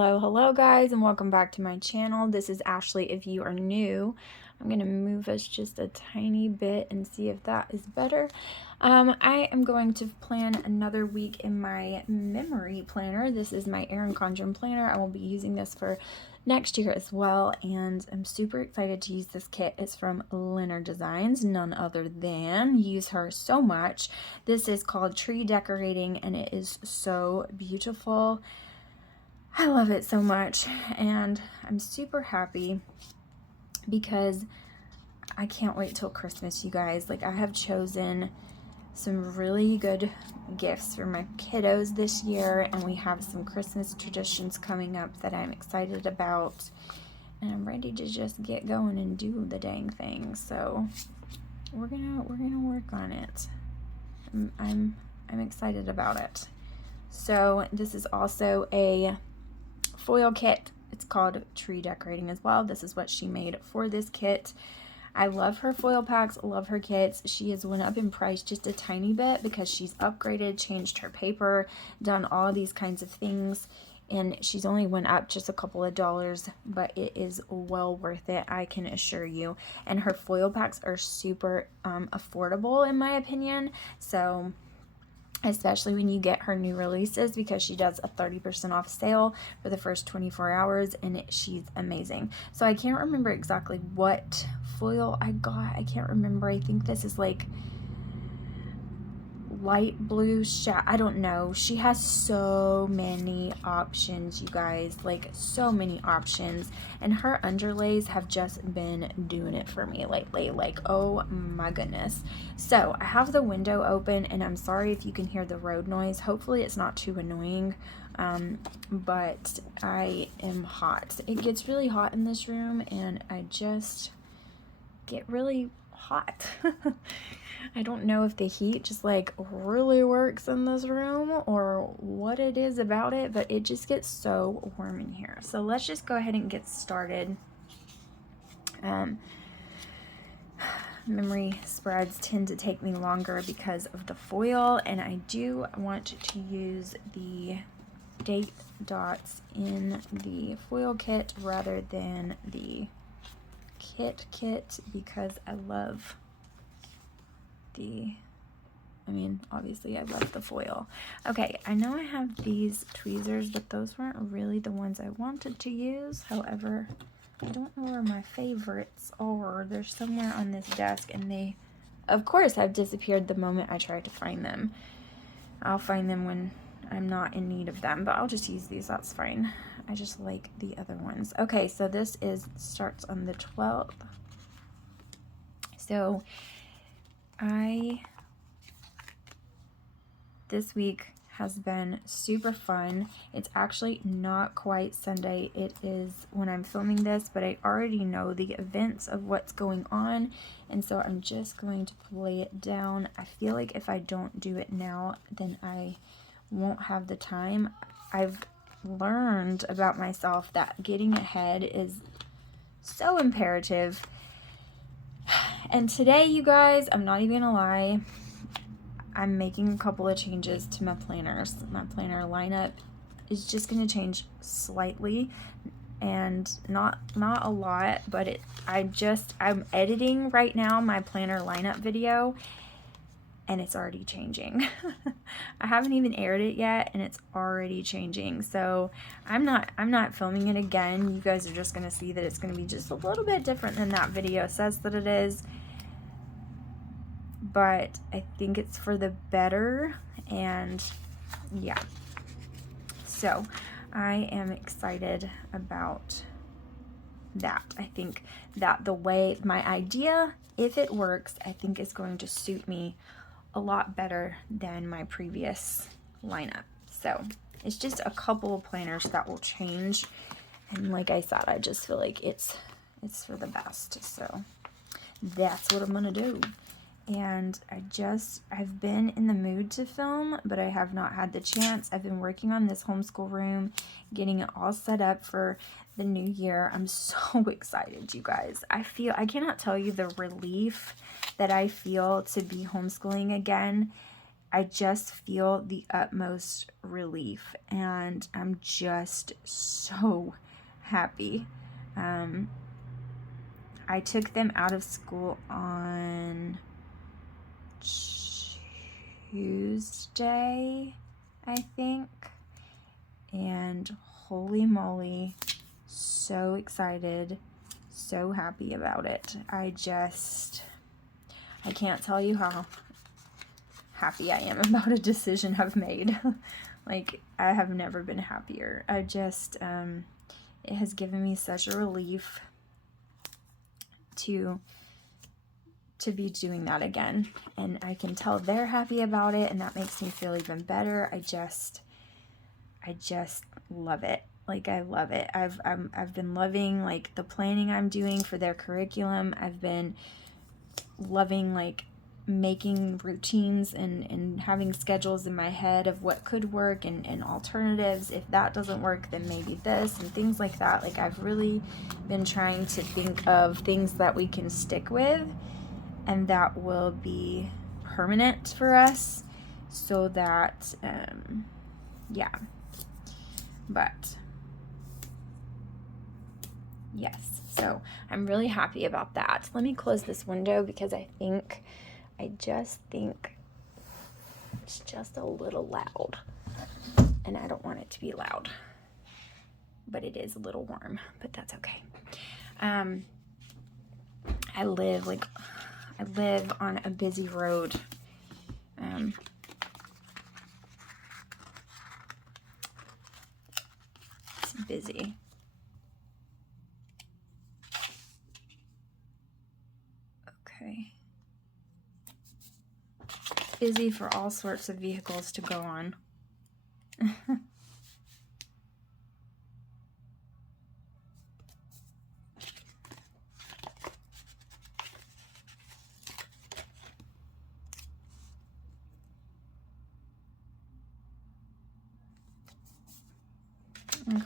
Hello guys, and welcome back to my channel. This is Ashley. If you are new, I'm going to move us just a tiny bit and see if that is better. I am going to plan another week in my memory planner. This is my Erin Condren planner. I will be using this for next year as well, and I'm super excited to use this kit. It's from Lynner Designs, none other than, use her so much. This is called Tree Decorating, and it is so beautiful. I love it so much, and I'm super happy because I can't wait till Christmas, you guys. Like, I have chosen some really good gifts for my kiddos this year, and we have some Christmas traditions coming up that I'm excited about, and I'm ready to just get going and do the dang thing. So we're gonna work on it. I'm excited about it. So this is also a foil kit. It's called Tree Decorating as well. This is what she made for this kit. I love her foil packs, love her kits. She has went up in price just a tiny bit because she's upgraded, changed her paper, done all these kinds of things, and she's only went up just a couple of dollars, but it is well worth it, I can assure you. And her foil packs are super affordable in my opinion, so especially when you get her new releases, because she does a 30% off sale for the first 24 hours, and she's amazing. So I can't remember exactly what foil I got. I can't remember. I think this is like light blue I don't know. She has so many options, you guys, like so many options, and her underlays have just been doing it for me lately. Like, oh my goodness. So I have the window open, and I'm sorry if you can hear the road noise. Hopefully it's not too annoying, but I am hot. It gets really hot in this room, and I just get really hot. I don't know if the heat just like really works in this room or what it is about it, but it just gets so warm in here. So let's just go ahead and get started. Memory spreads tend to take me longer because of the foil, and I do want to use the date dots in the foil kit rather than the kit because I love obviously I love the foil. Okay, I know I have these tweezers, but those weren't really the ones I wanted to use. However, I don't know where my favorites are. They're somewhere on this desk, and they, of course, have disappeared the moment I try to find them. I'll find them when I'm not in need of them, but I'll just use these. That's fine. I just like the other ones. Okay, so this starts on the 12th. So this week has been super fun. It's actually not quite Sunday. It is when I'm filming this, but I already know the events of what's going on, and so I'm just going to play it down. I feel like if I don't do it now, then I won't have the time. I've learned about myself that getting ahead is so imperative. And today, you guys, I'm not even gonna lie, I'm making a couple of changes to my planners. My planner lineup is just going to change slightly, and not a lot, but I'm editing right now my planner lineup video, and it's already changing. I haven't even aired it yet, and it's already changing. So I'm not filming it again. You guys are just going to see that it's going to be just a little bit different than that video says that it is. But I think it's for the better, and yeah. So I am excited about that. I think that the way my idea, if it works, I think is going to suit me a lot better than my previous lineup. So it's just a couple of planners that will change, and like I said, I just feel like it's for the best. So that's what I'm gonna do. And I've been in the mood to film, but I have not had the chance. I've been working on this homeschool room, getting it all set up for the new year. I'm so excited, you guys. I cannot tell you the relief that I feel to be homeschooling again. I just feel the utmost relief, and I'm just so happy. I took them out of school on Tuesday, I think, and holy moly, so excited, so happy about it. I can't tell you how happy I am about a decision I've made. Like, I have never been happier. I just, it has given me such a relief to be doing that again, and I can tell they're happy about it, and that makes me feel even better. I just love it. Like, I love it. I've been loving, like, the planning I'm doing for their curriculum. I've been loving, like, making routines and having schedules in my head of what could work and alternatives. If that doesn't work, then maybe this, and things like that. Like, I've really been trying to think of things that we can stick with and that will be permanent for us, so that yeah, but yes, so I'm really happy about that. Let me close this window because I just think it's just a little loud, and I don't want it to be loud, but it is a little warm, but that's okay. I live on a busy road. It's busy. Okay. Busy for all sorts of vehicles to go on. Okay.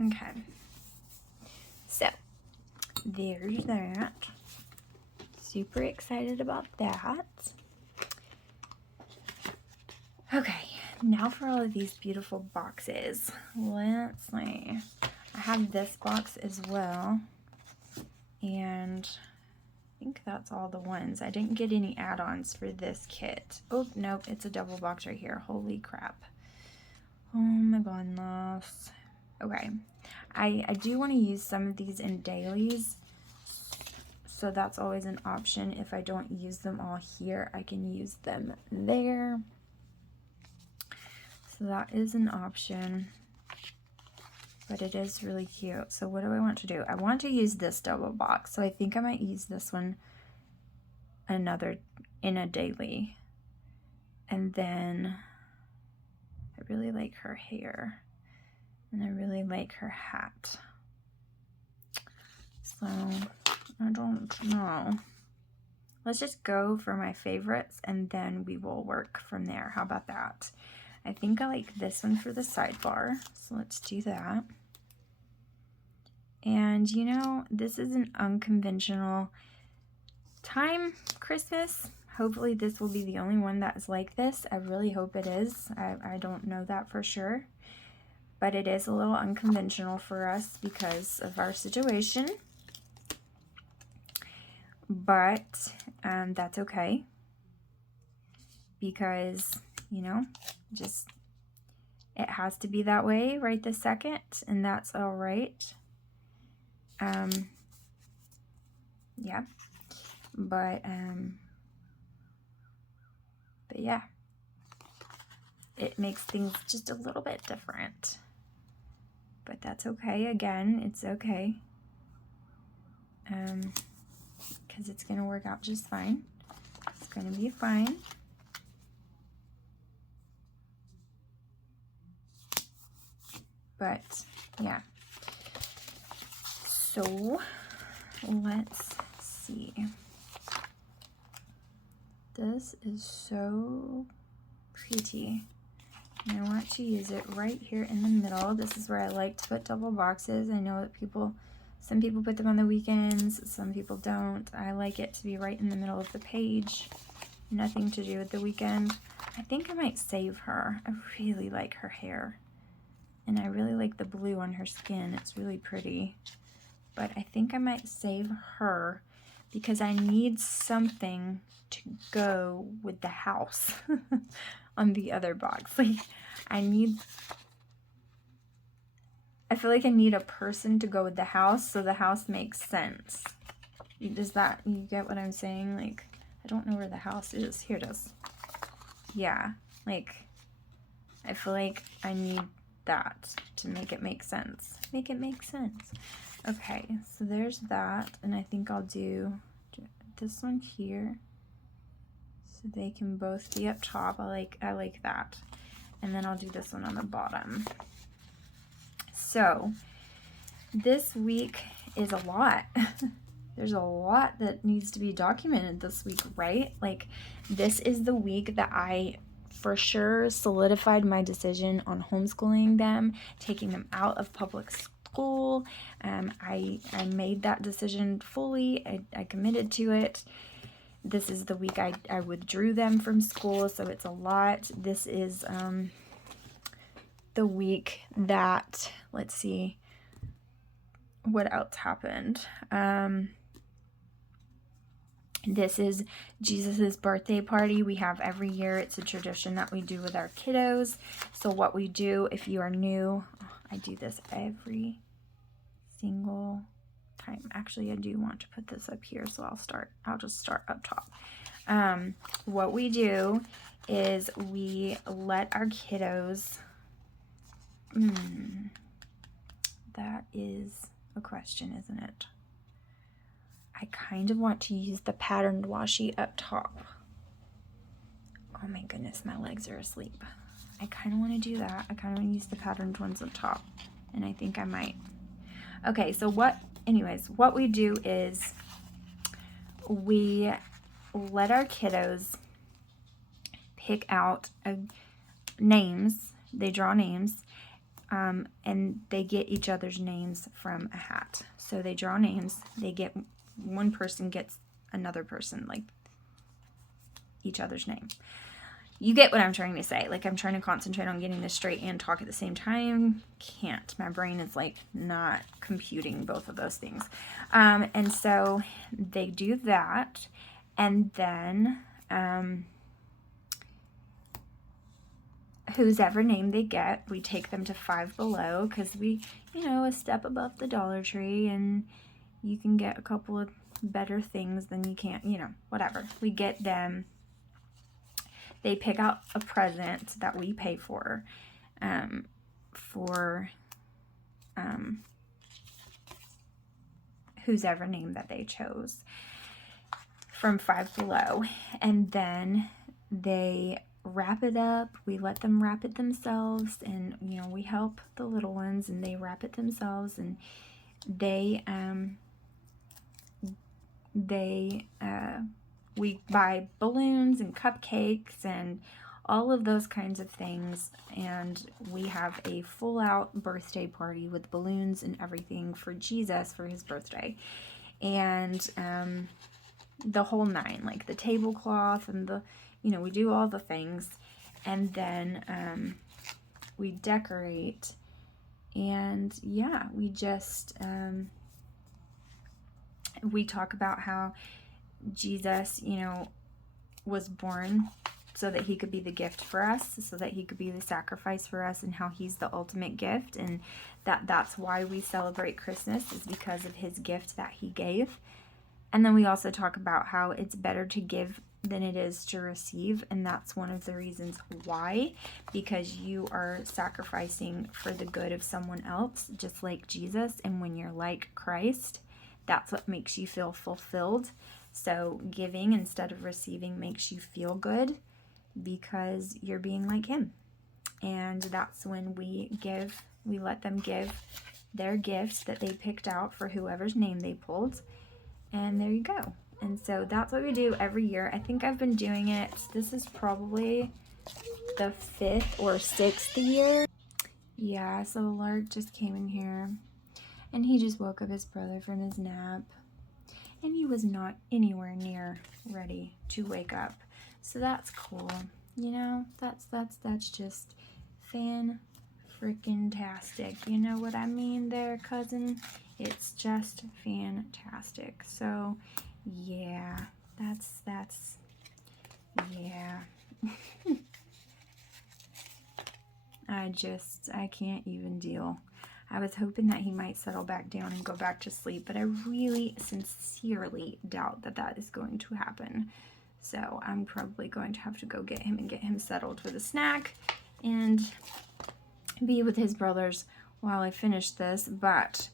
Okay. So, there's that. Super excited about that. Okay, now for all of these beautiful boxes. Let's see. I have this box as well. And I think that's all the ones. I didn't get any add-ons for this kit. Oh, nope, it's a double box right here. Holy crap. Oh my goodness. Okay, I do want to use some of these in dailies, so that's always an option. If I don't use them all here, I can use them there. So that is an option, but it is really cute. So what do I want to do? I want to use this double box, so I think I might use this one in a daily. And then I really like her hair, and I really like her hat. So I don't know. Let's just go for my favorites, and then we will work from there. How about that? I think I like this one for the sidebar, so let's do that. And you know, this is an unconventional time, Christmas. Hopefully this will be the only one that is like this. I really hope it is. I don't know that for sure, but it is a little unconventional for us because of our situation. But that's okay, because, you know, just it has to be that way right this second, and that's all right. Yeah, but yeah, it makes things just a little bit different, but that's okay. Again, it's okay, because it's gonna work out just fine. It's gonna be fine. But yeah, so let's see. This is so pretty. And I want to use it right here in the middle. This is where I like to put double boxes. I know that some people put them on the weekends, some people don't. I like it to be right in the middle of the page. Nothing to do with the weekend. I think I might save her. I really like her hair. And I really like the blue on her skin. It's really pretty. But I think I might save her because I need something to go with the house on the other box. Like, I feel like I need a person to go with the house so the house makes sense. You get what I'm saying? Like, I don't know where the house is. Here it is. Yeah, like, I feel like I need that to make it make sense. Make it make sense. Okay, so there's that, and I think I'll do this one here so they can both be up top. I like that. And then I'll do this one on the bottom. So this week is a lot. There's a lot that needs to be documented this week, right? Like, this is the week that I for sure solidified my decision on homeschooling them, taking them out of public school. I made that decision fully. I committed to it. This is the week I withdrew them from school, so it's a lot. This is the week that, let's see, what else happened? This is Jesus's birthday party we have every year. It's a tradition that we do with our kiddos. So what we do, if you are new, I do this every single time. Actually, I do want to put this up here, so I'll just start up top. What we do is we let our kiddos, that is a question, isn't it? I kind of want to use the patterned washi up top. Oh my goodness, my legs are asleep. I kind of want to do that. I kind of want to use the patterned ones up top, and I think I might. Okay, so what we do is we let our kiddos pick out names. They draw names, and they get each other's names from a hat. So they draw names. One person gets another person, like, each other's name. You get what I'm trying to say. Like, I'm trying to concentrate on getting this straight and talk at the same time. Can't. My brain is, like, not computing both of those things. And so they do that. And then whosever name they get, we take them to Five Below, because we, a step above the Dollar Tree, and you can get a couple of better things than you can't, whatever. We get them, they pick out a present that we pay for whosever name that they chose from Five Below. And then they wrap it up. We let them wrap it themselves, and we help the little ones, and they wrap it themselves, and we buy balloons and cupcakes and all of those kinds of things, and we have a full out birthday party with balloons and everything for Jesus for his birthday. And the whole nine, like the tablecloth and we do all the things, and then we decorate, and we just we talk about how Jesus, was born so that he could be the gift for us, so that he could be the sacrifice for us, and how he's the ultimate gift, and that's why we celebrate Christmas, is because of his gift that he gave. And then we also talk about how it's better to give than it is to receive, and that's one of the reasons why, because you are sacrificing for the good of someone else, just like Jesus, and when you're like Christ, that's what makes you feel fulfilled. So giving instead of receiving makes you feel good because you're being like him. And that's when we let them give their gifts that they picked out for whoever's name they pulled. And there you go. And so that's what we do every year. I think I've been doing it. This is probably the 5th or 6th year. Yeah, so Lark just came in here and he just woke up his brother from his nap, and he was not anywhere near ready to wake up. So that's cool. You know, that's just fan-freaking-tastic. You know what I mean there, cousin? It's just fantastic. So, yeah, that's yeah. I can't even deal. I was hoping that he might settle back down and go back to sleep, but I really sincerely doubt that that is going to happen. So I'm probably going to have to go get him and get him settled with a snack and be with his brothers while I finish this. But,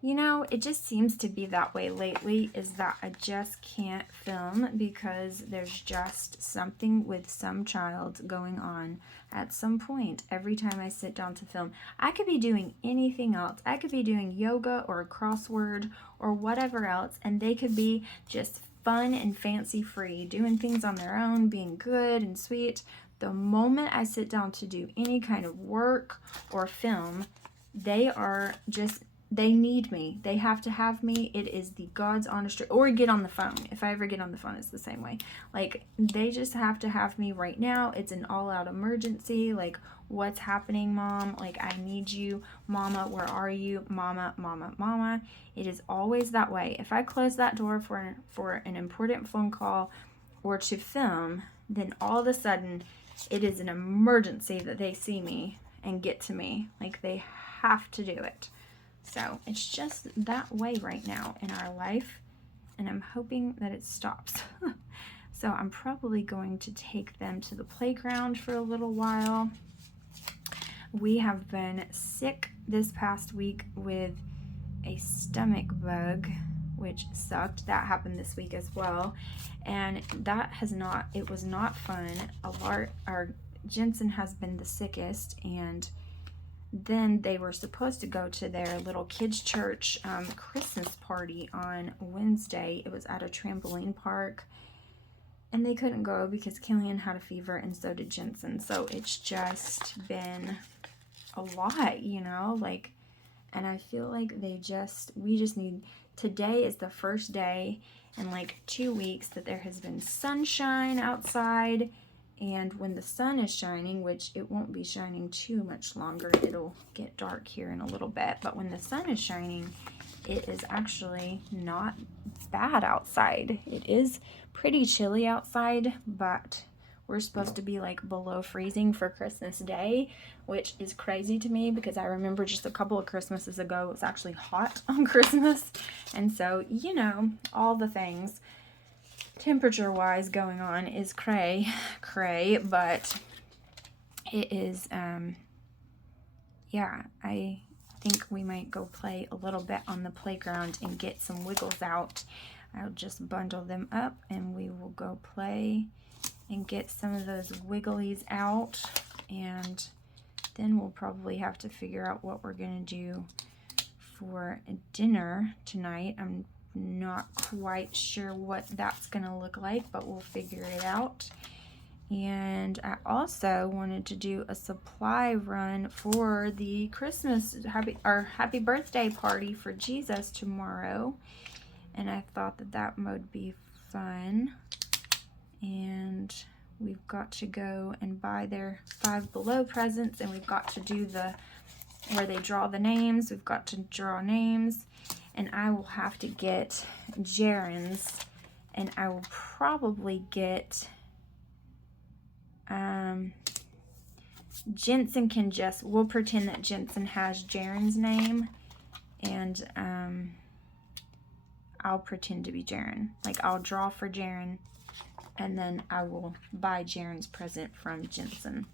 you know, it just seems to be that way lately, is that I just can't film because there's just something with some child going on at some point every time I sit down to film. I could be doing anything else. I could be doing yoga or a crossword or whatever else, and they could be just fun and fancy free, doing things on their own, being good and sweet. The moment I sit down to do any kind of work or film, they need me. They have to have me. It is the God's honest truth. Or get on the phone. If I ever get on the phone, it's the same way. Like, they just have to have me right now. It's an all-out emergency. Like, what's happening, Mom? Like, I need you. Mama, where are you? Mama, Mama, Mama. It is always that way. If I close that door for an important phone call or to film, then all of a sudden, it is an emergency that they see me and get to me. Like, they have to do it. So it's just that way right now in our life, and I'm hoping that it stops. So I'm probably going to take them to the playground for a little while. We have been sick this past week with a stomach bug, which sucked. That happened this week as well, and it was not fun. Our Jensen has been the sickest, and then they were supposed to go to their little kids' church Christmas party on Wednesday. It was at a trampoline park, and they couldn't go because Killian had a fever, and so did Jensen. So it's just been a lot, you know, like, and I feel like we just need, today is the first day in like 2 weeks that there has been sunshine outside. And when the sun is shining, which it won't be shining too much longer, it'll get dark here in a little bit, but when the sun is shining, it is actually not bad outside. It is pretty chilly outside, but we're supposed to be like below freezing for Christmas Day, which is crazy to me because I remember just a couple of Christmases ago, it was actually hot on Christmas. And so, you know, all the things temperature wise going on is cray, but it is, yeah, I think we might go play a little bit on the playground and get some wiggles out. I'll just bundle them up and we will go play and get some of those wigglies out, and then we'll probably have to figure out what we're gonna do for dinner tonight. I'm not quite sure what that's gonna look like, but we'll figure it out. And I also wanted to do a supply run for the Christmas happy birthday party for Jesus tomorrow, and I thought that would be fun. And we've got to go and buy their Five Below presents, and we've got to do where they draw the names. We've got to draw names, and I will have to get Jaren's, and I will probably get Jensen we'll pretend that Jensen has Jaren's name, and I'll pretend to be Jaren. Like, I'll draw for Jaren, and then I will buy Jaren's present from Jensen.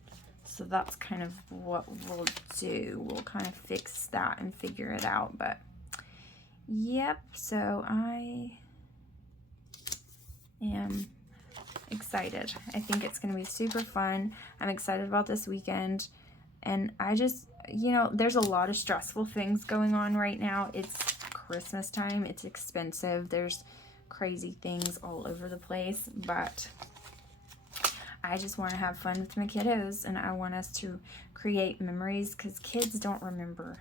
So that's kind of what we'll do. We'll kind of fix that and figure it out. But yep, so I am excited. I think it's going to be super fun. I'm excited about this weekend. And I just, you know, there's a lot of stressful things going on right now. It's Christmas time. It's expensive. There's crazy things all over the place. But I just want to have fun with my kiddos, and I want us to create memories, because kids don't remember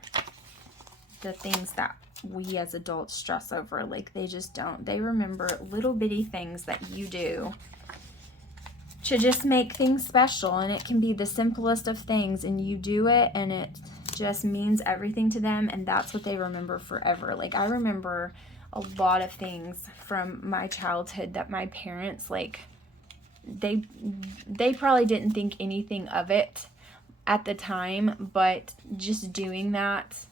the things that we as adults stress over. Like, they just don't. They remember little bitty things that you do to just make things special, and it can be the simplest of things, and you do it and it just means everything to them, and that's what they remember forever. Like, I remember a lot of things from my childhood that my parents, like, they probably didn't think anything of it at the time, but just doing that,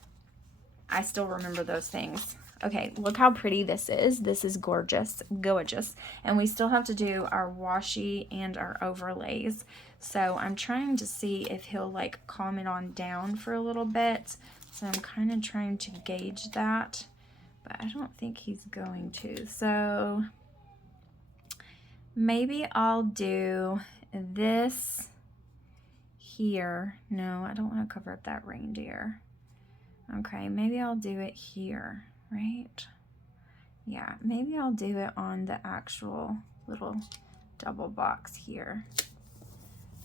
I still remember those things. Okay, look how pretty this is. This is gorgeous, gorgeous. And we still have to do our washi and our overlays. So I'm trying to see if he'll like calm it on down for a little bit. So I'm kind of trying to gauge that, but I don't think he's going to. So maybe I'll do this here. No, I don't want to cover up that reindeer. Okay, maybe I'll do it here, right? Yeah, maybe I'll do it on the actual little double box here.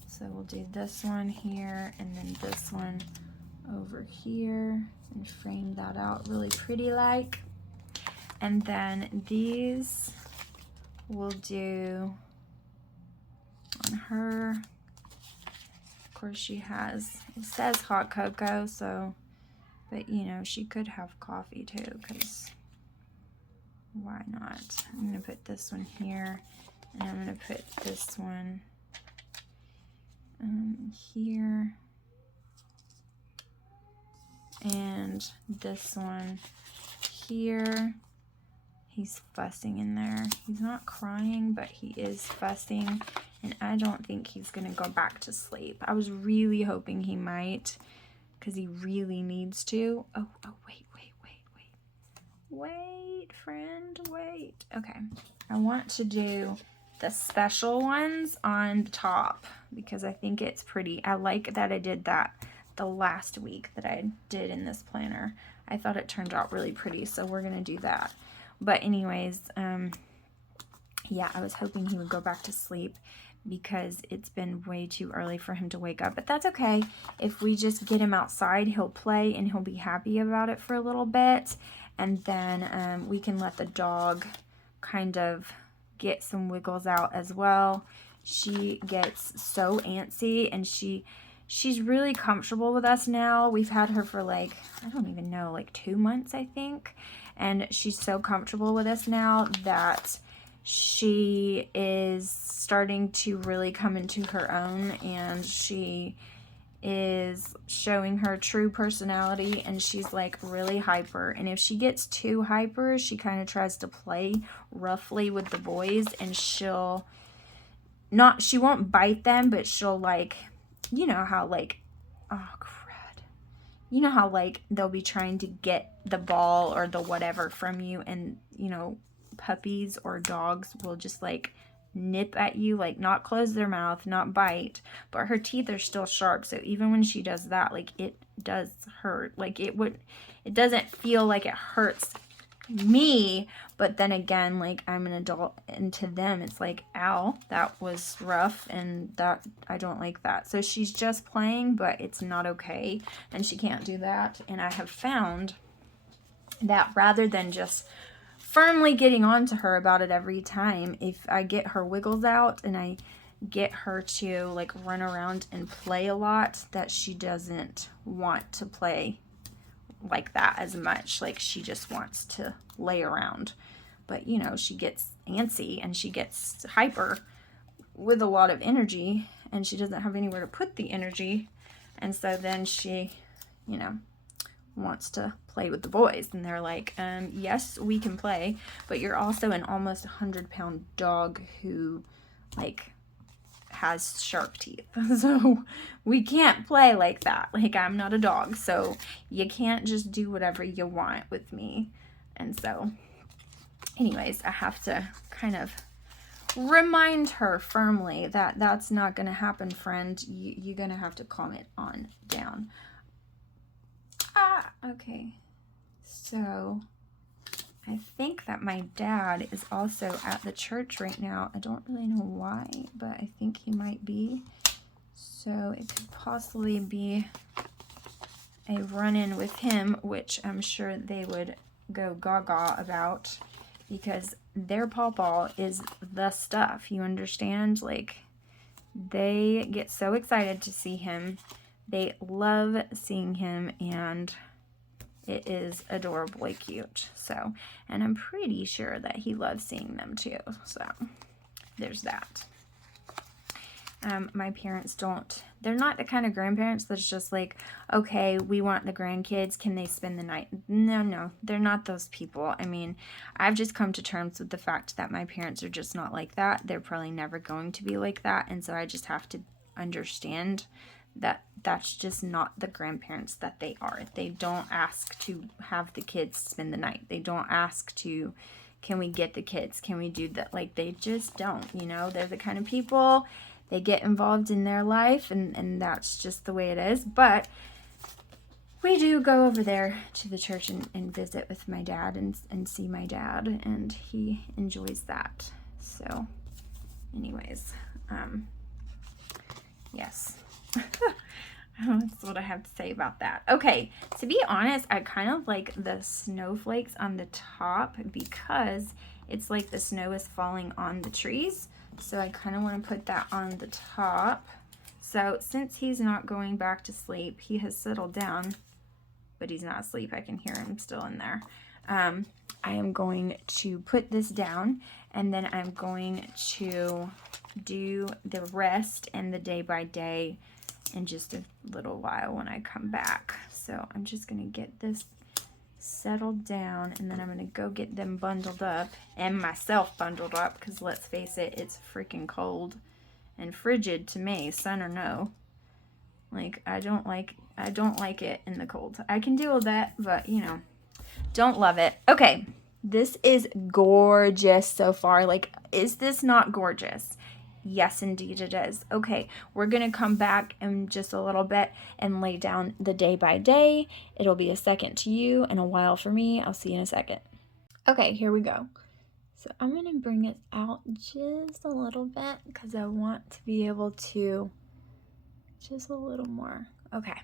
So we'll do this one here and then this one over here and frame that out really pretty like. And then these we'll do on her. Of course, she has, it says hot cocoa, so, but you know, she could have coffee too, because why not? I'm going to put this one here, and I'm going to put this one here, and this one here. He's fussing in there. He's not crying, but he is fussing, and I don't think he's going to go back to sleep. I was really hoping he might, because he really needs to. Oh, wait, friend, wait. Okay, I want to do the special ones on the top, because I think it's pretty. I like that I did that the last week that I did in this planner. I thought it turned out really pretty, so we're going to do that. But anyways, yeah, I was hoping he would go back to sleep, because it's been way too early for him to wake up. But that's okay. If we just get him outside, he'll play and he'll be happy about it for a little bit. And then we can let the dog kind of get some wiggles out as well. She gets so antsy, and she's really comfortable with us now. We've had her for like, I don't even know, like 2 months, I think. And she's so comfortable with us now that she is starting to really come into her own, and she is showing her true personality, and she's like really hyper. And if she gets too hyper, she kind of tries to play roughly with the boys, and she won't bite them, but she'll like, you know how like, oh crud, you know how like they'll be trying to get the ball or the whatever from you, and you know, puppies or dogs will just like nip at you, like not close their mouth, not bite, but her teeth are still sharp, so even when she does that, like it does hurt. Like it doesn't feel like it hurts me, but then again, like I'm an adult, and to them it's like, ow, that was rough, and that I don't like that. So she's just playing, but it's not okay, and she can't do that. And I have found that rather than just firmly getting on to her about it every time, if I get her wiggles out and I get her to like run around and play a lot, that she doesn't want to play like that as much. Like she just wants to lay around. But you know, she gets antsy and she gets hyper with a lot of energy, and she doesn't have anywhere to put the energy, and so then she, you know, wants to play with the boys, and they're like, yes, we can play, but you're also an almost 100-pound dog who like has sharp teeth, so we can't play like that. Like, I'm not a dog, so you can't just do whatever you want with me. And so anyways, I have to kind of remind her firmly that that's not going to happen, friend. You're going to have to calm it on down. Okay, so I think that my dad is also at the church right now. I don't really know why, but I think he might be. So it could possibly be a run-in with him, which I'm sure they would go gaga about, because their pawpaw is the stuff, you understand? Like, they get so excited to see him. They love seeing him, and it is adorably cute. So, and I'm pretty sure that he loves seeing them too. So there's that. My parents they're not the kind of grandparents that's just like, okay, we want the grandkids, can they spend the night? No, they're not those people. I mean, I've just come to terms with the fact that my parents are just not like that. They're probably never going to be like that. And so I just have to understand that that's just not the grandparents that they are. They don't ask to have the kids spend the night. They don't ask to, can we get the kids? Can we do that? Like, they just don't, you know? They're the kind of people, they get involved in their life, and that's just the way it is. But we do go over there to the church and visit with my dad and see my dad, and he enjoys that. So anyways, yes. That's what I have to say about that. Okay, to be honest, I kind of like the snowflakes on the top because it's like the snow is falling on the trees. So I kind of want to put that on the top. So since he's not going back to sleep, he has settled down, but he's not asleep. I can hear him still in there. I am going to put this down, and then I'm going to do the rest and the day by day in just a little while when I come back. So I'm just going to get this settled down, and then I'm going to go get them bundled up and myself bundled up, because let's face it, it's freaking cold and frigid to me, sun or no. Like, I don't like it in the cold. I can deal with that, but you know, don't love it. Okay, this is gorgeous so far. Like, is this not gorgeous? Yes, indeed it is. Okay, we're going to come back in just a little bit and lay down the day by day. It'll be a second to you and a while for me. I'll see you in a second. Okay, here we go. So I'm going to bring it out just a little bit because I want to be able to just a little more. Okay.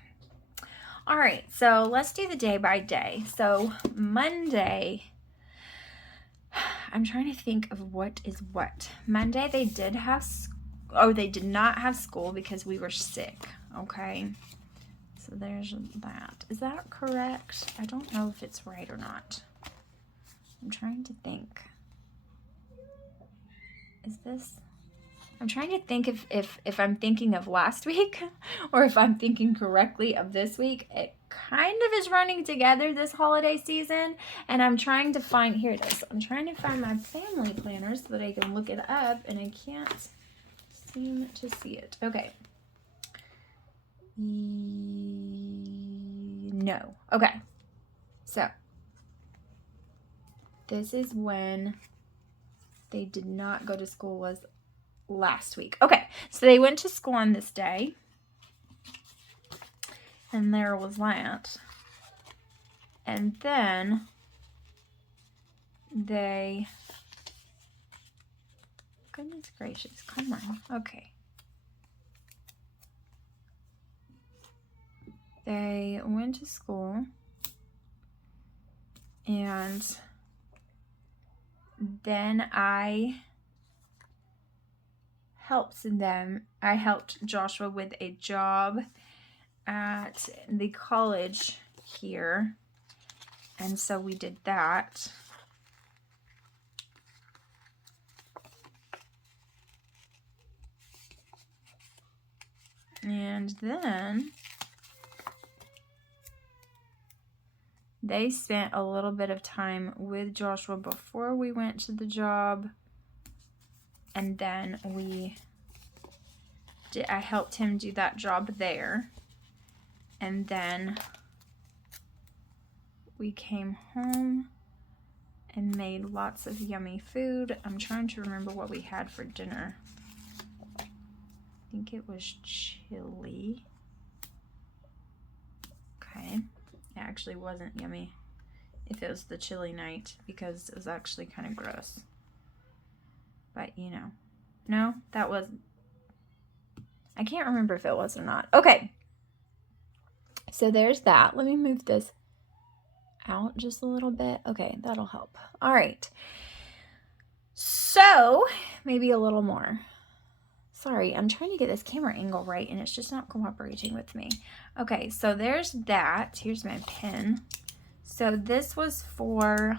All right, so let's do the day by day. So Monday, I'm trying to think of what is what. Monday they did have, they did not have school because we were sick, okay? So there's that. Is that correct? I don't know if it's right or not. I'm trying to think. Is this? I'm trying to think if I'm thinking of last week or if I'm thinking correctly of this week. It kind of is running together this holiday season, and I'm trying to find, here it is. I'm trying to find my family planner so that I can look it up, and I can't seem to see it. Okay. No. Okay. So this is when they did not go to school, was last week. Okay, so they went to school on this day, and there was that. And then they, goodness gracious, come on. Okay. They went to school, and then I helped Joshua with a job at the college here, and so we did that. And then they spent a little bit of time with Joshua before we went to the job, and then I helped him do that job there, and then we came home and made lots of yummy food. I'm trying to remember what we had for dinner. I think it was chili. Okay, it actually wasn't yummy. if it was the chili night, because it was actually kind of gross. But, you know. No, that was... I can't remember if it was or not. Okay. So there's that. Let me move this out just a little bit. Okay, that'll help. All right. So, maybe a little more. Sorry, I'm trying to get this camera angle right, and it's just not cooperating with me. Okay, so there's that. Here's my pen. So this was for,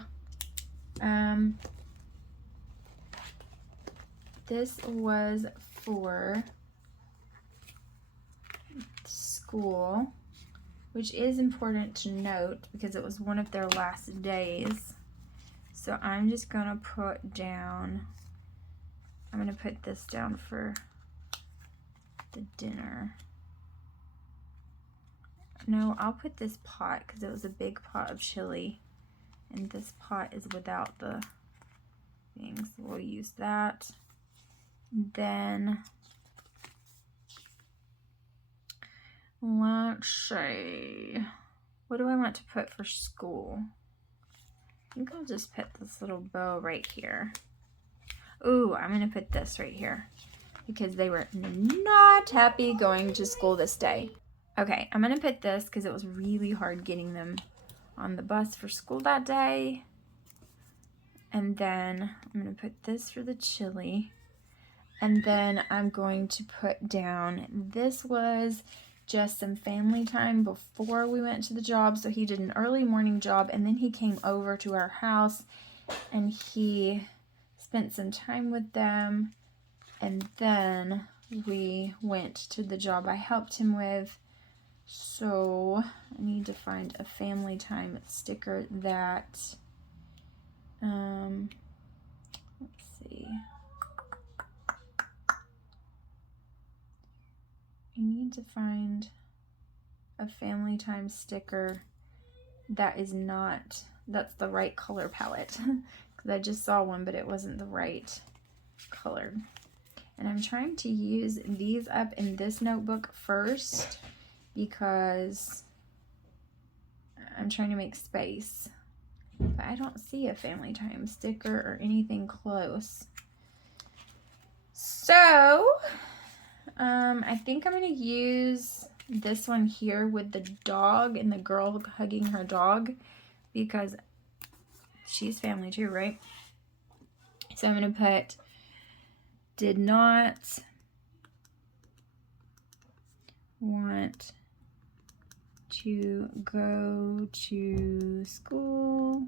school, which is important to note because it was one of their last days. So I'm just gonna put this down for the dinner. No, I'll put this pot because it was a big pot of chili, and this pot is without the things. So we'll use that. Then let's see, what do I want to put for school? I think I'll just put this little bow right here. Ooh, I'm gonna put this right here because they were not happy going to school this day. Okay, I'm gonna put this because it was really hard getting them on the bus for school that day. And then I'm gonna put this for the chili. And then I'm going to put down, this was just some family time before we went to the job. So he did an early morning job, and then he came over to our house and he spent some time with them. And then we went to the job I helped him with. So I need to find a family time sticker that, let's see. I need to find a family time sticker that is not, that's the right color palette. Because I just saw one, but it wasn't the right color. And I'm trying to use these up in this notebook first because I'm trying to make space. But I don't see a family time sticker or anything close. So, I think I'm going to use this one here with the dog and the girl hugging her dog because she's family too, right? So I'm going to put, did not want to go to school.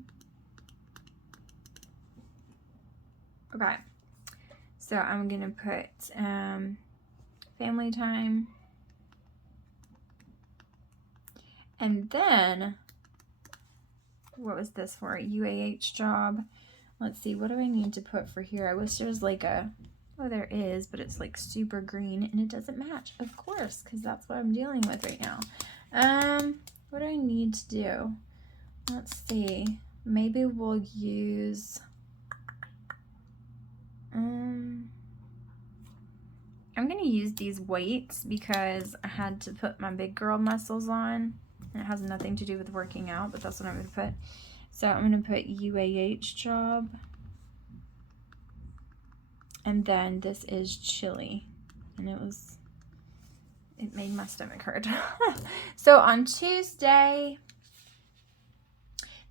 Okay. So I'm going to put family time. And then, what was this for? A UAH job. Let's see, what do I need to put for here? I wish there was like a, oh, there is, but it's like super green and it doesn't match, of course, because that's what I'm dealing with right now. What do I need to do? Let's see. Maybe we'll use, I'm going to use these weights because I had to put my big girl muscles on. And it has nothing to do with working out, but that's what I'm going to put. So I'm going to put UAH job. And then this is chili. And it made my stomach hurt. So on Tuesday,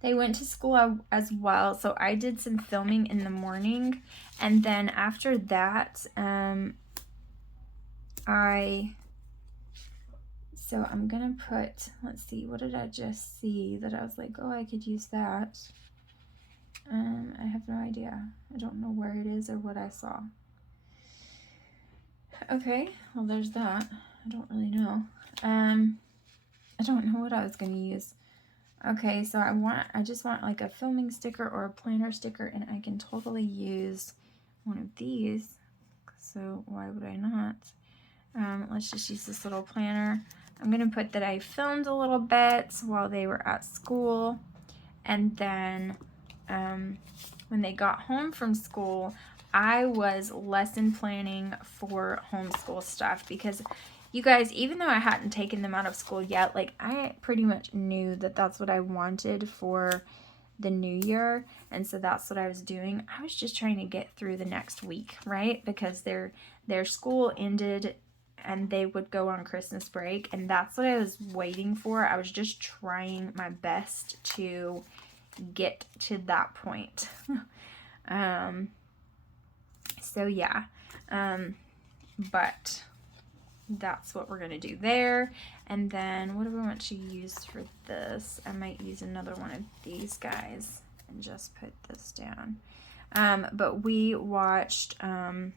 they went to school as well. So I did some filming in the morning. And then after that, so I'm gonna put, let's see, what did I just see that I was like, oh, I could use that. I have no idea. I don't know where it is or what I saw. Okay, well, there's that. I don't really know. I don't know what I was gonna use. Okay, so I just want like a filming sticker or a planner sticker, and I can totally use one of these. So why would I not? Let's just use this little planner. I'm going to put that I filmed a little bit while they were at school. And then when they got home from school, I was lesson planning for homeschool stuff. Because you guys, even though I hadn't taken them out of school yet, like I pretty much knew that that's what I wanted for the new year. And so that's what I was doing. I was just trying to get through the next week, right? Because their school ended and they would go on Christmas break, and that's what I was waiting for. I was just trying my best to get to that point. So yeah, but that's what we're gonna do there. And then what do we want to use for this? I might use another one of these guys and just put this down. But we watched, I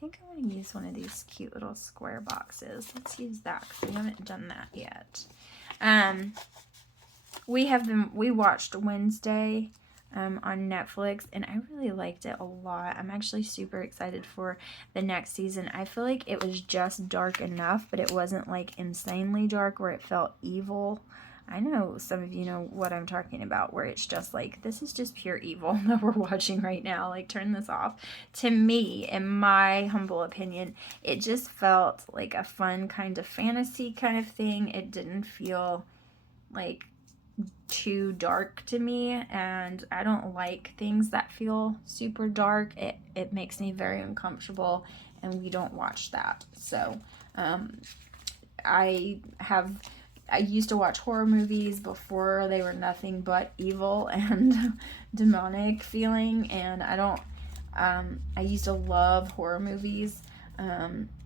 think I want to use one of these cute little square boxes. Let's use that because we haven't done that yet. We watched Wednesday on Netflix, and I really liked it a lot. I'm actually super excited for the next season. I feel like it was just dark enough, but it wasn't like insanely dark where it felt evil. I know some of you know what I'm talking about, where it's just like, this is just pure evil that we're watching right now. Like, turn this off. To me, in my humble opinion, it just felt like a fun kind of fantasy kind of thing. It didn't feel like too dark to me, and I don't like things that feel super dark. It makes me very uncomfortable, and we don't watch that. So I used to watch horror movies before they were nothing but evil and demonic feeling, and I used to love horror movies.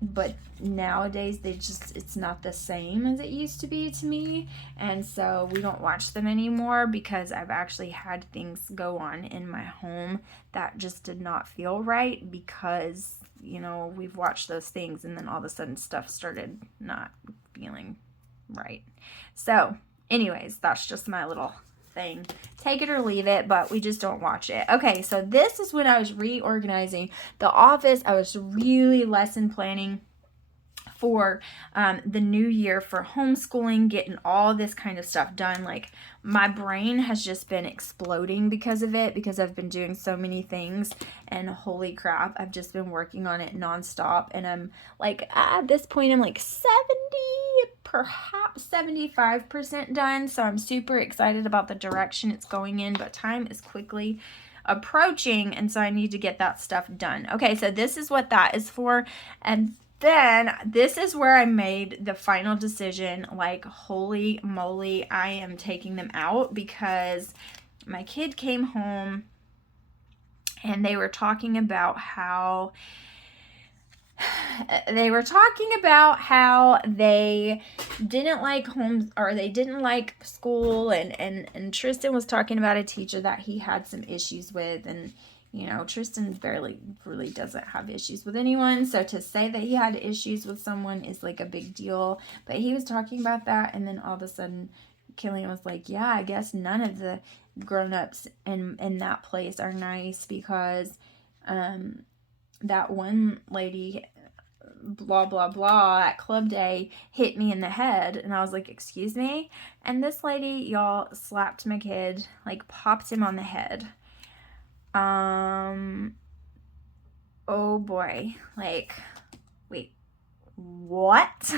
But nowadays it's not the same as it used to be to me, and so we don't watch them anymore because I've actually had things go on in my home that just did not feel right, because we've watched those things and then all of a sudden stuff started not feeling right. So anyways, that's just my little thing. Take it or leave it, but we just don't watch it. Okay, so this is when I was reorganizing the office. I was really lesson planning for the new year for homeschooling, getting all this kind of stuff done. Like, my brain has just been exploding because of it, because I've been doing so many things, and holy crap, I've just been working on it nonstop. And I'm like, at this point, I'm like 70, perhaps 75% done. So I'm super excited about the direction it's going in, but time is quickly approaching, and so I need to get that stuff done. Okay, so this is what that is for. And then this is where I made the final decision, like, holy moly, I am taking them out, because my kid came home and they were talking about how they didn't like home, or they didn't like school, and Tristan was talking about a teacher that he had some issues with, and Tristan really doesn't have issues with anyone, so to say that he had issues with someone is like a big deal. But he was talking about that, and then all of a sudden Killian was like, yeah, I guess none of the grown-ups in that place are nice, because that one lady, blah blah blah, at club day hit me in the head. And I was like, excuse me? And this lady, y'all, slapped my kid, like popped him on the head. Oh boy, like, wait, what?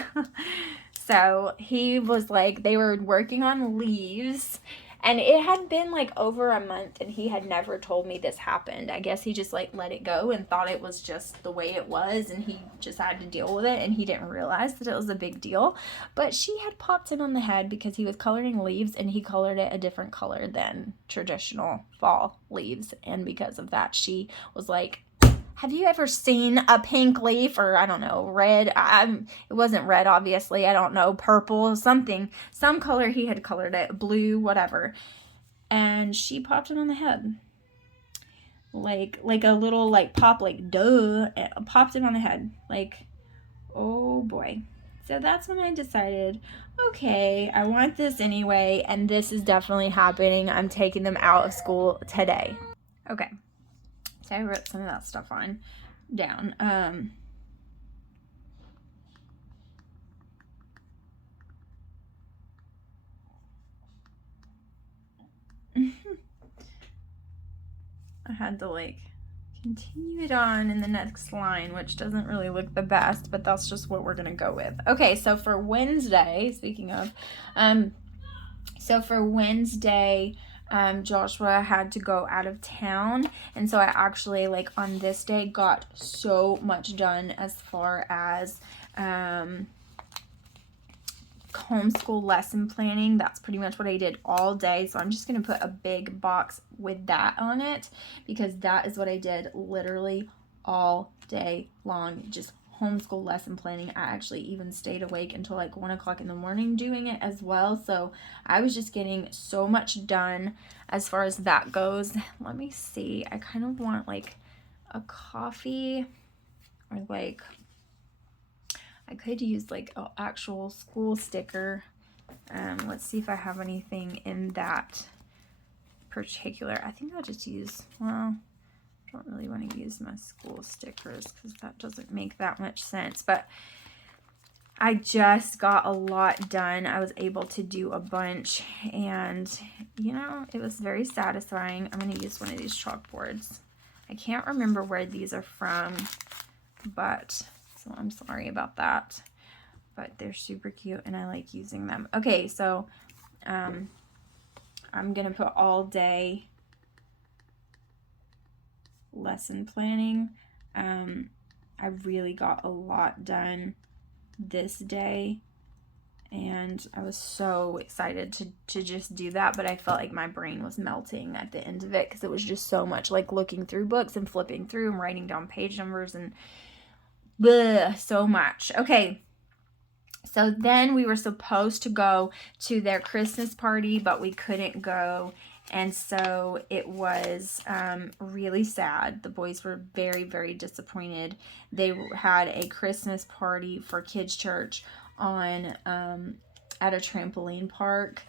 So he was like, they were working on leaves, and it had been like over a month, and he had never told me this happened. I guess he just like let it go and thought it was just the way it was, and he just had to deal with it, and he didn't realize that it was a big deal. But she had popped him on the head because he was coloring leaves, and he colored it a different color than traditional fall leaves, and because of that she was like, have you ever seen a pink leaf, or I don't know, red? It wasn't red, obviously. I don't know, purple, something, some color he had colored it, blue, whatever. And she popped him on the head. Like a little, like, pop, like, duh, popped him on the head. Like, oh boy. So that's when I decided, okay, I want this anyway, and this is definitely happening. I'm taking them out of school today. Okay. So I wrote some of that stuff down. I had to like continue it on in the next line, which doesn't really look the best, but that's just what we're gonna go with. Okay, so for Wednesday, speaking of, so for Wednesday, Joshua had to go out of town, and so I actually, like, on this day got so much done as far as homeschool lesson planning. That's pretty much what I did all day, so I'm just going to put a big box with that on it, because that is what I did literally all day long, just homeschool lesson planning. I actually even stayed awake until like 1 o'clock in the morning doing it as well, so I was just getting so much done as far as that goes. Let me see, I kind of want like a coffee, or like I could use like an actual school sticker. Let's see if I have anything in that particular. I think I'll just use, well, I don't really want to use my school stickers because that doesn't make that much sense, but I just got a lot done. I was able to do a bunch, and you know, it was very satisfying. I'm going to use one of these chalkboards. I can't remember where these are from, but so I'm sorry about that, but they're super cute and I like using them. Okay, so I'm gonna put all day lesson planning. I really got a lot done this day, and I was so excited to just do that, but I felt like my brain was melting at the end of it because it was just so much, like looking through books and flipping through and writing down page numbers and bleh, so much. Okay, so then we were supposed to go to their Christmas party, but we couldn't go. And so it was really sad. The boys were very, very disappointed. They had a Christmas party for kids' church on at a trampoline park.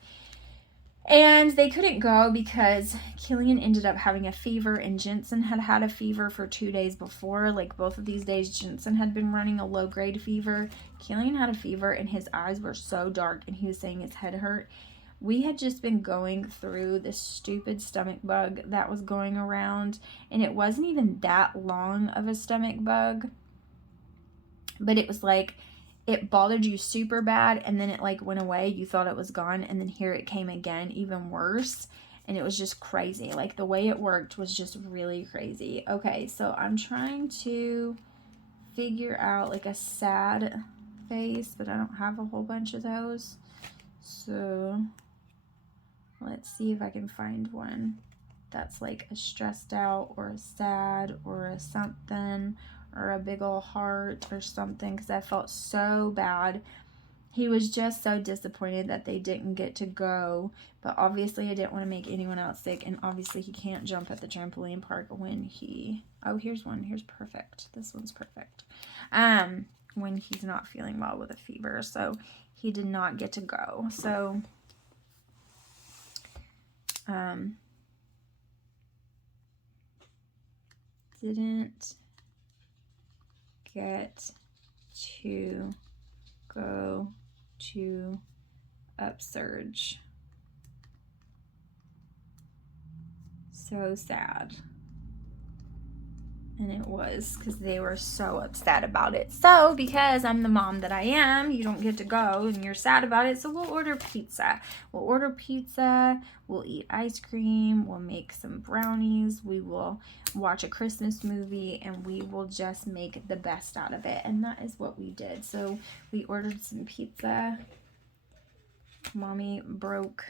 And they couldn't go because Killian ended up having a fever, and Jensen had had a fever for 2 days before. Like, both of these days, Jensen had been running a low-grade fever. Killian had a fever, and his eyes were so dark, and he was saying his head hurt. We had just been going through this stupid stomach bug that was going around, and it wasn't even that long of a stomach bug, but it was like, it bothered you super bad, and then it like went away. You thought it was gone, and then here it came again, even worse. And it was just crazy. Like, the way it worked was just really crazy. Okay, so I'm trying to figure out like a sad face, but I don't have a whole bunch of those. So let's see if I can find one that's like a stressed out or a sad or a something, or a big old heart or something, because I felt so bad. He was just so disappointed that they didn't get to go, but obviously I didn't want to make anyone else sick, and obviously he can't jump at the trampoline park when he, oh, here's one, here's perfect, this one's perfect, when he's not feeling well with a fever, so he did not get to go. So didn't get to go to Upsurge. So sad. And it was, because they were so upset about it. So, because I'm the mom that I am, you don't get to go and you're sad about it, so we'll order pizza. We'll order pizza, we'll eat ice cream, we'll make some brownies, we will watch a Christmas movie, and we will just make the best out of it. And that is what we did. So we ordered some pizza. Mommy broke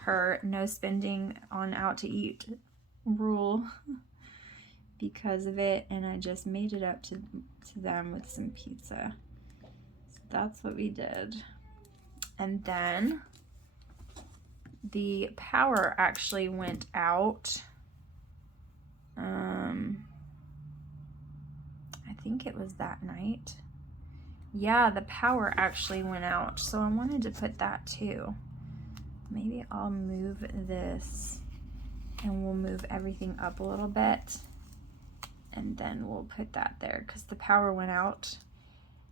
her no spending on out to eat rule because of it, and I just made it up to them with some pizza. So that's what we did. And then the power actually went out. I think it was that night. Yeah, the power actually went out, so I wanted to put that too. Maybe I'll move this, and we'll move everything up a little bit, and then we'll put that there because the power went out.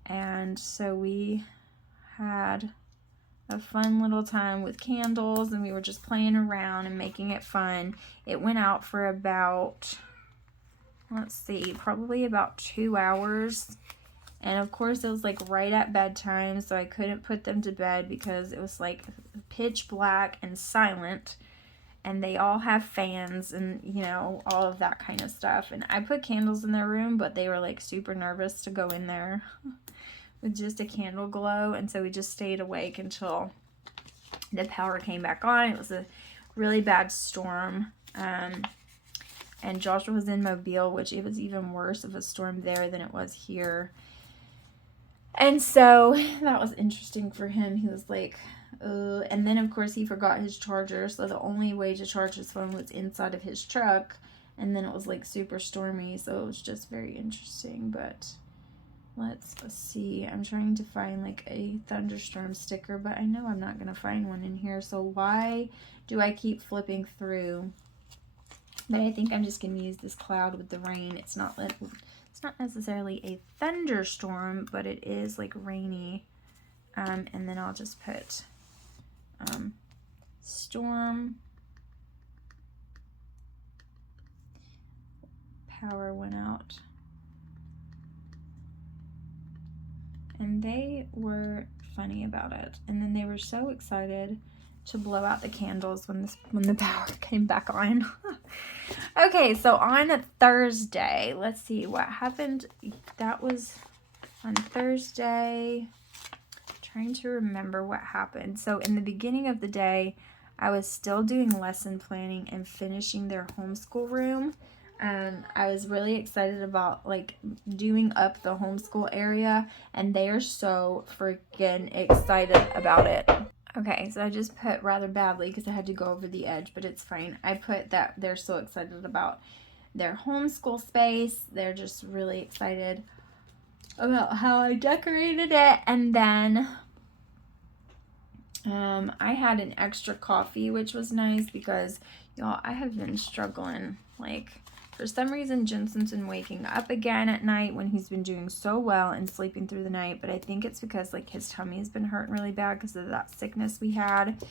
And so we had a fun little time with candles, and we were just playing around and making it fun. It went out for about, let's see, probably about 2 hours. And of course it was like right at bedtime, so I couldn't put them to bed because it was like pitch black and silent. and they all have fans and, you know, all of that kind of stuff. And I put candles in their room, but they were like super nervous to go in there with just a candle glow. And so we just stayed awake until the power came back on. It was a really bad storm. And Joshua was in Mobile, which it was even worse of a storm there than it was here. And so that was interesting for him. He was like, and then of course he forgot his charger. So the only way to charge his phone was inside of his truck. And then it was like super stormy. So it was just very interesting. But let's see. I'm trying to find like a thunderstorm sticker, but I know I'm not going to find one in here. So why do I keep flipping through? But I think I'm just going to use this cloud with the rain. It's not necessarily a thunderstorm, but it is like rainy. And then I'll just put storm. Power went out. And they were funny about it. And then they were so excited to blow out the candles when the power came back on. Okay, so on Thursday, let's see what happened. That was on Thursday. Trying to remember what happened. So in the beginning of the day, I was still doing lesson planning and finishing their homeschool room. I was really excited about like doing up the homeschool area, and they are so freaking excited about it. Okay, so I just put rather badly because I had to go over the edge, but it's fine. I put that they're so excited about their homeschool space. They're just really excited about how I decorated it. And then I had an extra coffee, which was nice because, y'all, I have been struggling. Like, for some reason, Jensen's been waking up again at night when he's been doing so well and sleeping through the night. But I think it's because, like, his tummy has been hurting really bad because of that sickness we had.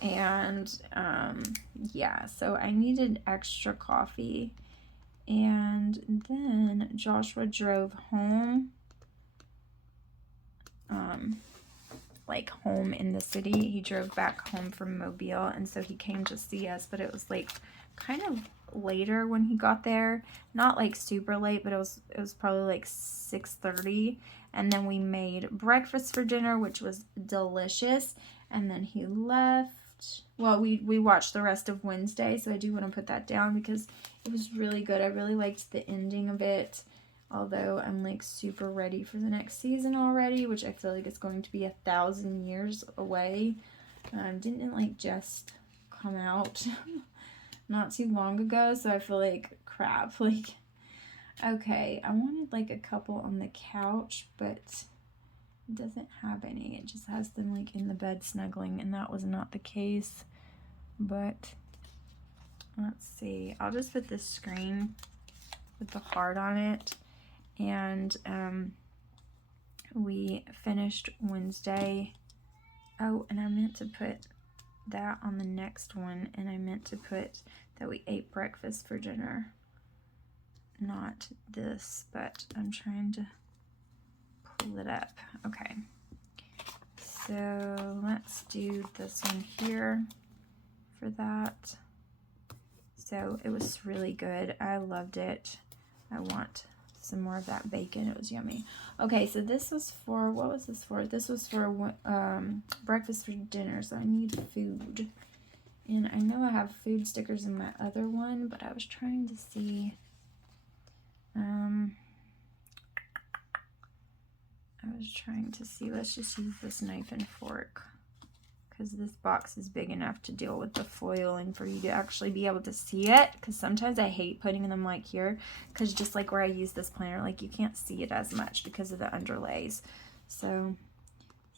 And, yeah, so I needed extra coffee. And then Joshua drove home, like, home in the city. He drove back home from Mobile, and so he came to see us. But it was, like, kind of later when he got there, not like super late, but it was probably like 6:30. And then we made breakfast for dinner, which was delicious. And then he left. Well, we watched the rest of Wednesday, so I do want to put that down because it was really good. I really liked the ending of it, although I'm like super ready for the next season already, which I feel like it's going to be 1,000 years away. Didn't it like just come out not too long ago, so I feel like crap. Like, okay, I wanted like a couple on the couch, but it doesn't have any. It just has them like in the bed snuggling, and that was not the case. But let's see, I'll just put this screen with the heart on it. And we finished Wednesday. Oh, and I meant to put that on the next one, and I meant to put that we ate breakfast for dinner, not this, but I'm trying to pull it up. Okay, so let's do this one here for that. So it was really good. I loved it. I want some more of that bacon. It was yummy. Okay, so this was for, what was this for? This was for breakfast for dinner, so I need food. And I know I have food stickers in my other one, but I was trying to see, let's just use this knife and fork, because this box is big enough to deal with the foil and for you to actually be able to see it, because sometimes I hate putting them like here, because just like where I use this planner, like you can't see it as much because of the underlays. So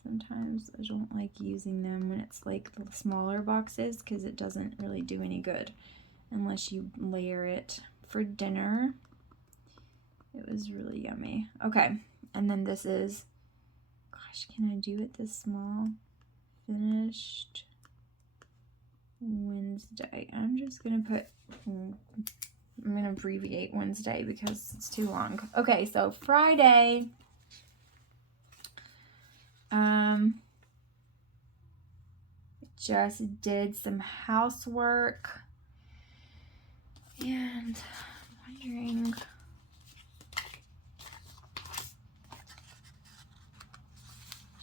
sometimes I don't like using them when it's like the smaller boxes, because it doesn't really do any good unless you layer it for dinner. It was really yummy. Okay, and then this is, gosh, can I do it this small? Finished Wednesday. I'm just gonna put, I'm gonna abbreviate Wednesday because it's too long. Okay, so Friday, just did some housework and I'm wondering,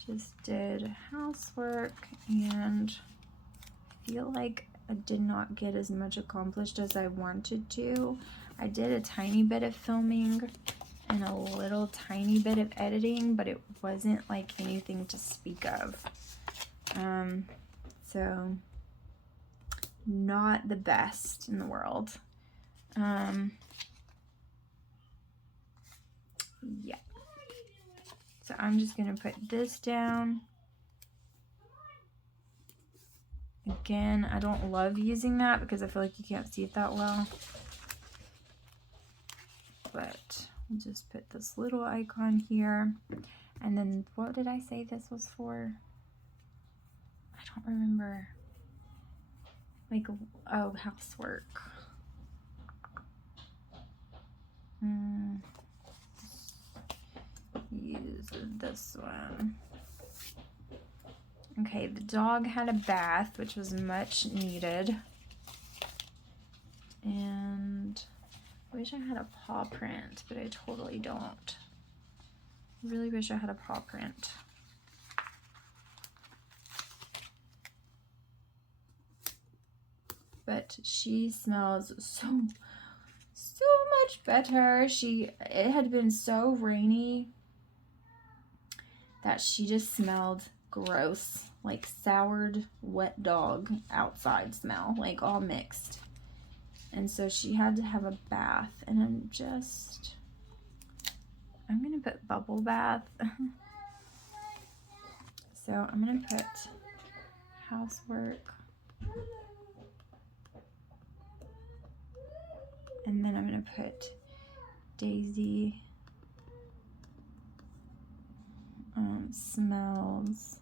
just did housework and I feel like I did not get as much accomplished as I wanted to. I did a tiny bit of filming and a little tiny bit of editing, but it wasn't like anything to speak of. So not the best in the world. Yeah. So I'm just gonna put this down. Again, I don't love using that because I feel like you can't see it that well. But we'll just put this little icon here. And then what did I say this was for? I don't remember. Like, oh, housework. Use this one. Okay, the dog had a bath, which was much needed. And I wish I had a paw print, but I totally don't. I really wish I had a paw print. But she smells so much better. It had been so rainy that she just smelled gross, like soured wet dog outside smell, like all mixed. And so she had to have a bath, and I'm gonna put bubble bath. So I'm gonna put housework, and then I'm gonna put Daisy smells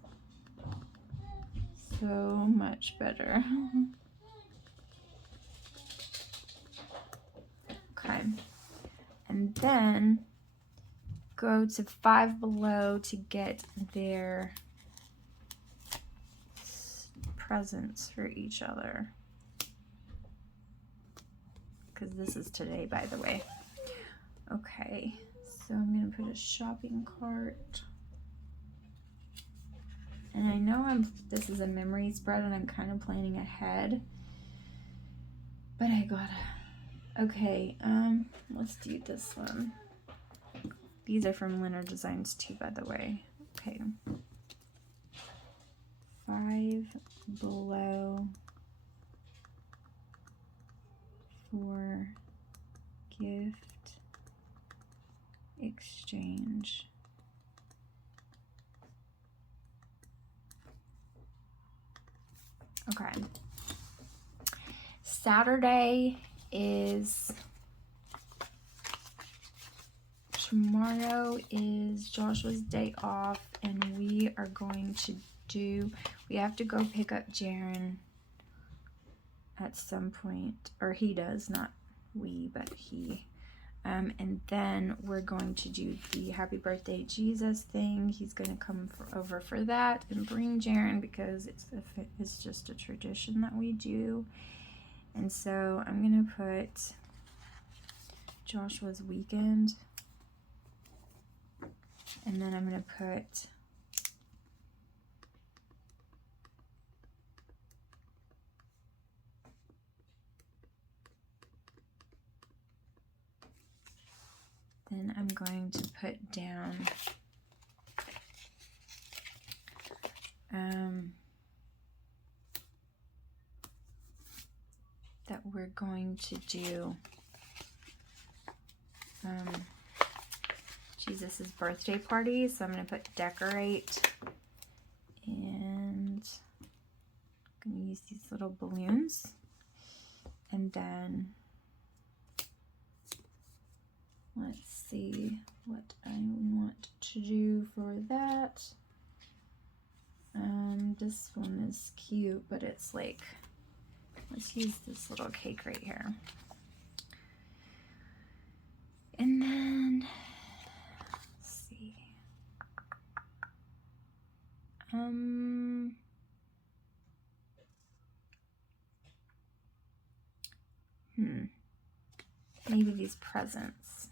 so much better. Okay, and then go to Five Below to get their presents for each other, because this is today, by the way. Okay, so I'm gonna put a shopping cart, and I know this is a memory spread and I'm kind of planning ahead, but I gotta, okay, let's do this one. These are from Lynner Designs too, by the way. Okay, Five Below for gift exchange. Okay. Tomorrow is Joshua's day off, and we are going to we have to go pick up Jaren at some point, or he does, not we, but he. And then we're going to do the Happy Birthday Jesus thing. He's going to come over for that and bring Jaren, because it's just a tradition that we do. And so I'm going to put Joshua's weekend. And then I'm going to put down that we're going to do Jesus' birthday party. So I'm going to put decorate, and I'm going to use these little balloons, and then let's see what I want to do for that. This one is cute, but it's like, let's use this little cake right here. And then, let's see. these presents.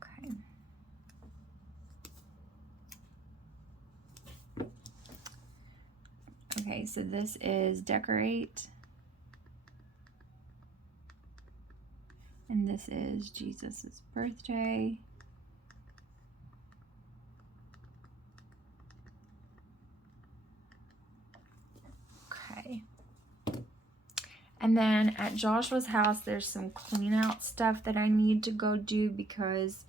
Okay. Okay, so this is decorate. And this is Jesus's birthday. Okay. And then at Joshua's house, there's some clean out stuff that I need to go do because,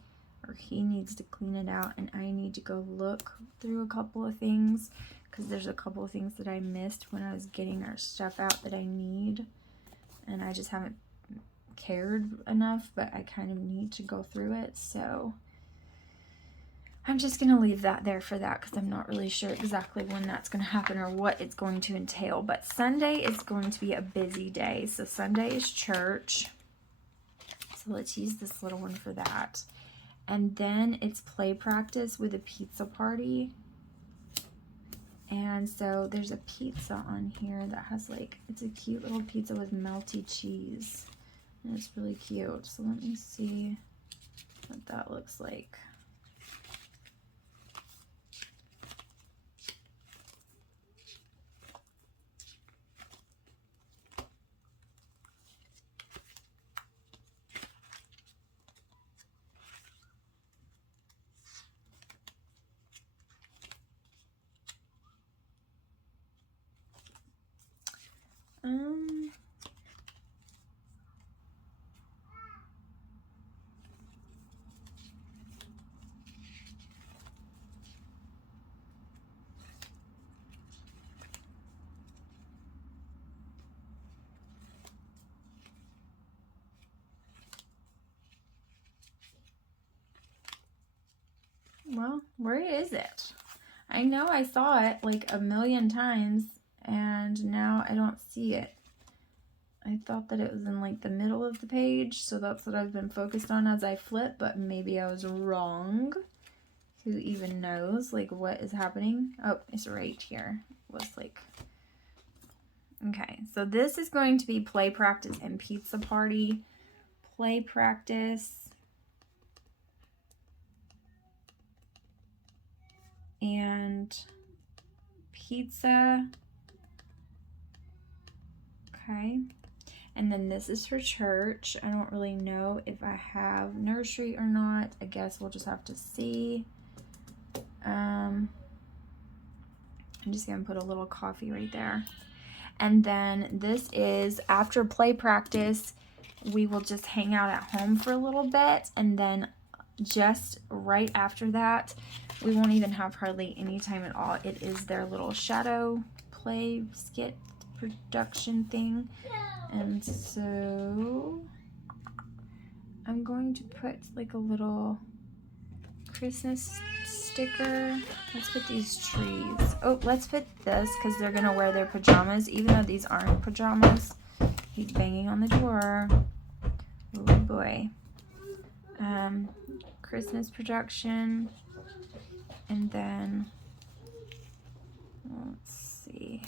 or he needs to clean it out, and I need to go look through a couple of things because there's a couple of things that I missed when I was getting our stuff out that I need, and I just haven't cared enough, but I kind of need to go through it. So I'm just going to leave that there for that because I'm not really sure exactly when that's going to happen or what it's going to entail. But Sunday is going to be a busy day. So Sunday is church. So let's use this little one for that. And then it's play practice with a pizza party. And so there's a pizza on here that has like, it's a cute little pizza with melty cheese. And it's really cute. So let me see what that looks like. Well, where is it? I know I saw it like a million times and now I don't see it. I thought that it was in like the middle of the page, so that's what I've been focused on as I flip, but maybe I was wrong. Who even knows like what is happening? Oh, it's right here. It was like, okay, so this is going to be play practice and pizza party. Play practice. And pizza. Okay. And then this is for church. I don't really know if I have nursery or not. I guess we'll just have to see. I'm just gonna put a little coffee right there. And then this is after play practice, we will just hang out at home for a little bit, and then just right after that, we won't even have hardly any time at all. It is their little shadow play skit production thing. And so I'm going to put like a little Christmas sticker. Let's put these trees. Oh, let's put this because they're gonna wear their pajamas, even though these aren't pajamas. He's banging on the door. Oh boy. Christmas production. And then let's see.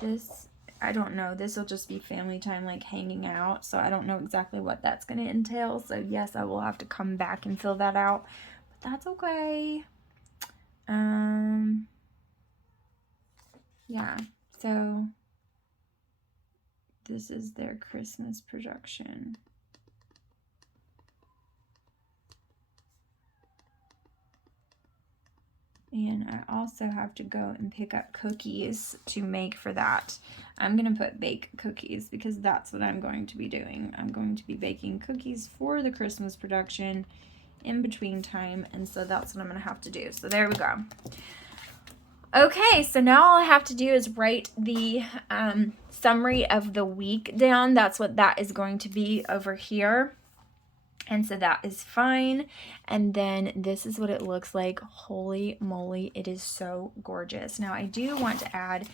This, I don't know. This will just be family time, like hanging out. So I don't know exactly what that's going to entail. So yes, I will have to come back and fill that out. But that's okay. Yeah. So this is their Christmas production. And I also have to go and pick up cookies to make for that. I'm going to put bake cookies because that's what I'm going to be doing. I'm going to be baking cookies for the Christmas production in between time. And so that's what I'm going to have to do. So there we go. Okay, so now all I have to do is write the summary of the week down. That's what that is going to be over here. And so that is fine. And then this is what it looks like. Holy moly, it is so gorgeous. Now I do want to add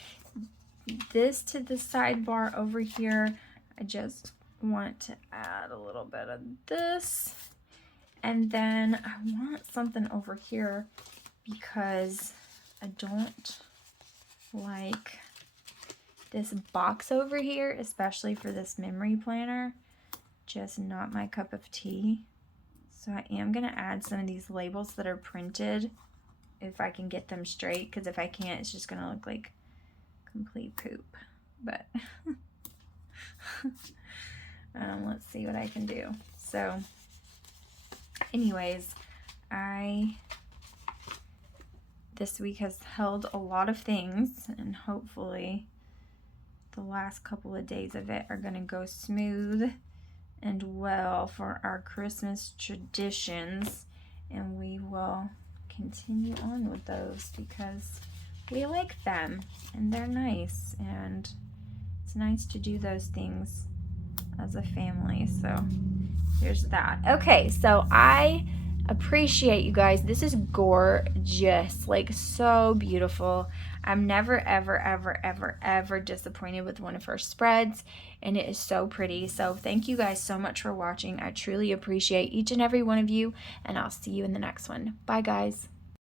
this to the sidebar over here. I just want to add a little bit of this. And then I want something over here because I don't like This box over here, especially for this memory planner, just not my cup of tea. So I am going to add some of these labels that are printed if I can get them straight, because if I can't, it's just going to look like complete poop. But let's see what I can do. So anyways, this week has held a lot of things, and hopefully the last couple of days of it are going to go smooth and well for our Christmas traditions, and we will continue on with those because we like them and they're nice, and it's nice to do those things as a family. So there's that. Okay, so I appreciate you guys. This is gorgeous, like so beautiful. I'm never ever disappointed with one of her spreads, and it is so pretty. So thank you guys so much for watching. I truly appreciate each and every one of you, and I'll see you in the next one. Bye guys.